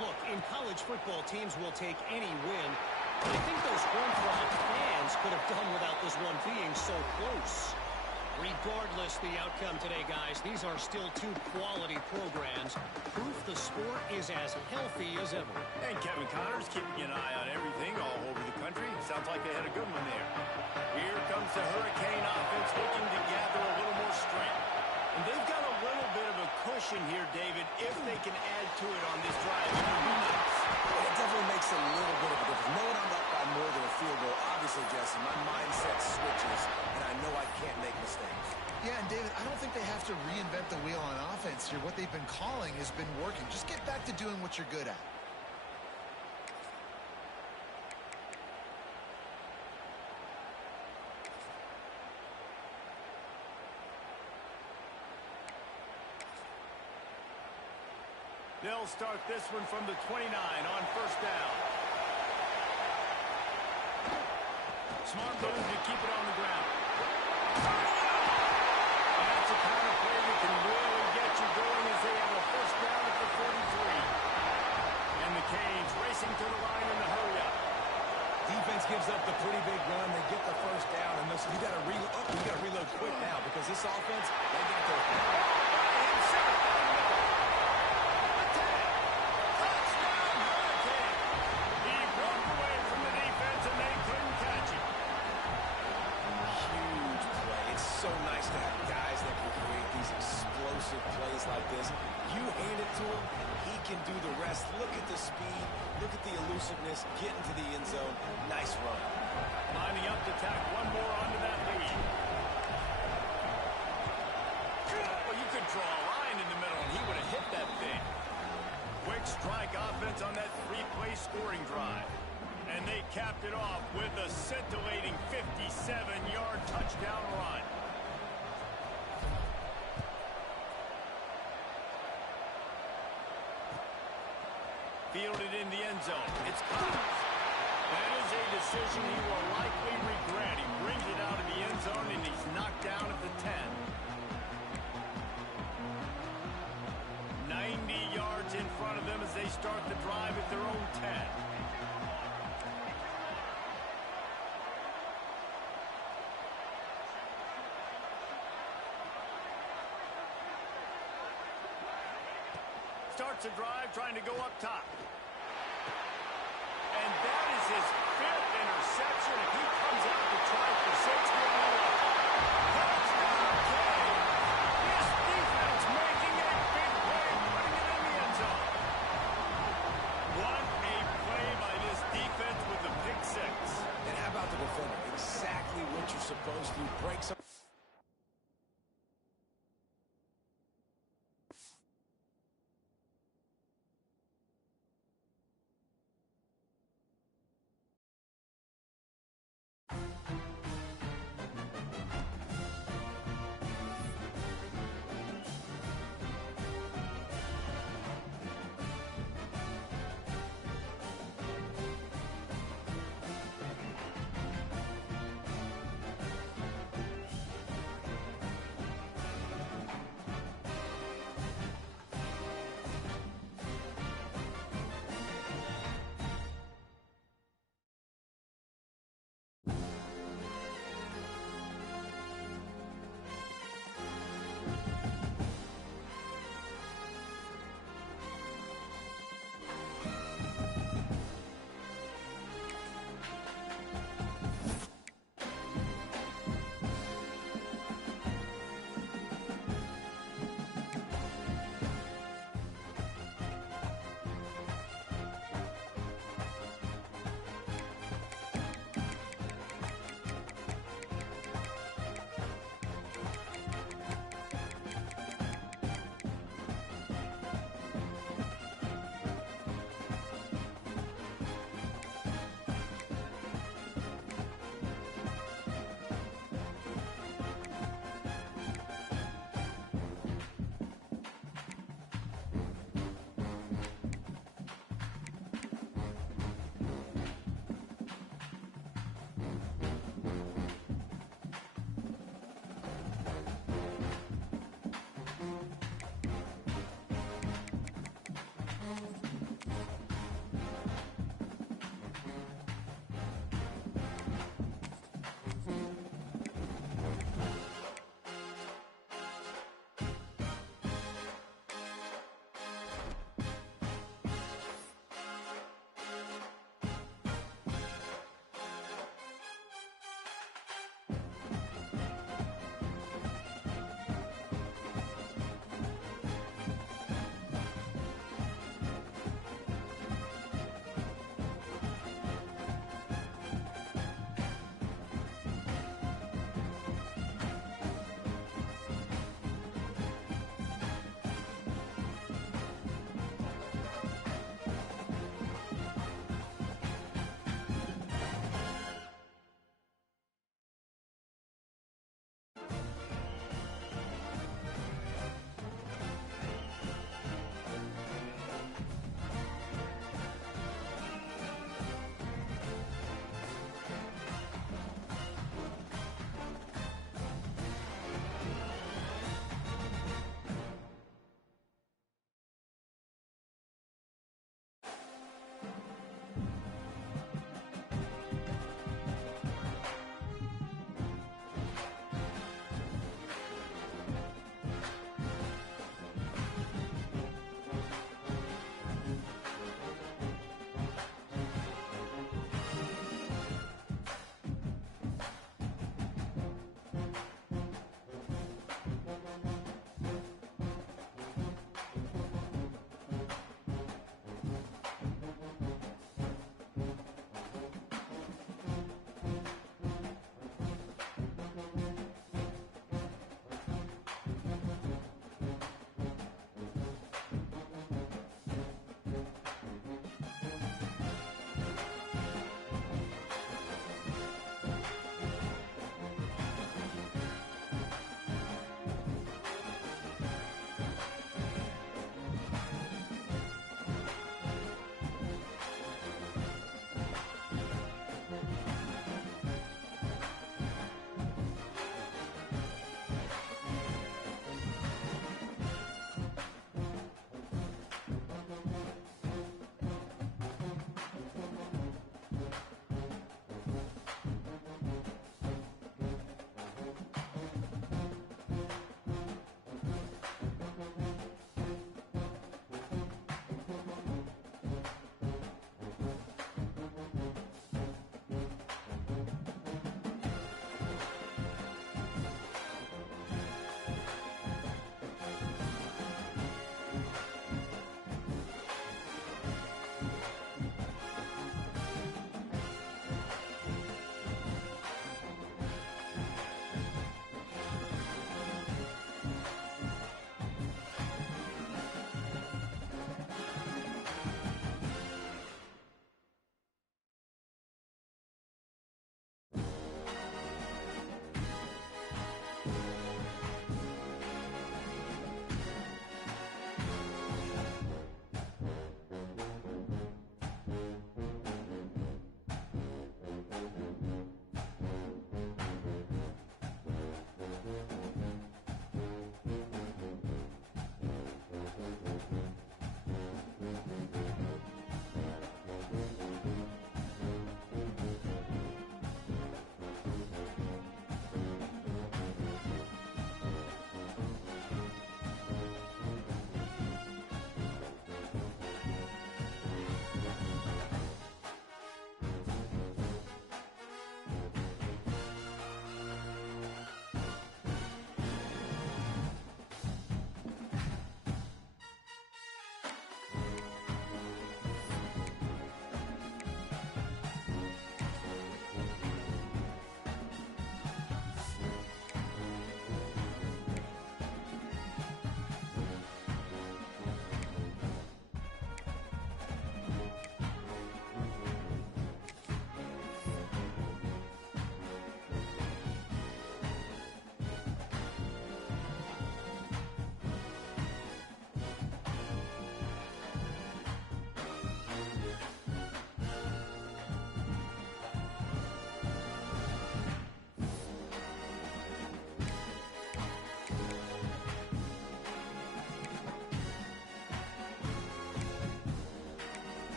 Look, in college football, teams will take any win. But I think those Horned Frog fans could have done without this one being so close. Regardless the outcome today, guys, these are still two quality programs. Proof the sport is as healthy as ever. And Kevin Connors keeping an eye on everything all over the country. Sounds like they had a good one there. Here comes the Hurricane offense looking to gather a little more strength. And they've got a little bit of a cushion here, David, if they can add to it on this drive. It would be nice. It definitely makes a little bit of a difference. Knowing I'm up by more than a field goal, obviously, Jesse, my mindset switches, and I know I can't make mistakes. Yeah, and David, I don't think they have to reinvent the wheel on offense here. What they've been calling has been working. Just get back to doing what you're good at. They'll start this one from the 29 on first down. Smart move to keep it on the ground. And that's a kind of play that can really get you going as they have a first down at the 43. And the Canes racing to the line in the hurry-up. Defense gives up the pretty big run. They get the first down, and listen, you got to reload quick now because this offense, they got their so nice to have guys that can create these explosive plays like this. You hand it to him, he can do the rest. Look at the speed. Look at the elusiveness. Getting to the end zone. Nice run. Lining up to tack one more onto that lead. Well, you could draw a line in the middle, and he would have hit that thing. Quick strike offense on that three-play scoring drive. And they capped it off with a scintillating 57-yard touchdown run. Fielded in the end zone. It's caught. That is a decision he will likely regret. He brings it out of the end zone, and he's knocked down at the 10. 90 yards in front of them as they start the drive at their own 10. Starts a drive trying to go up top. And that is his 5th interception. If he comes out to try for 6, he'll be up. Touchdown, King! This defense making a big play, putting it in the end zone. What a play by this defense with the pick 6. And how about the defender? Exactly what you're supposed to. Breaks up.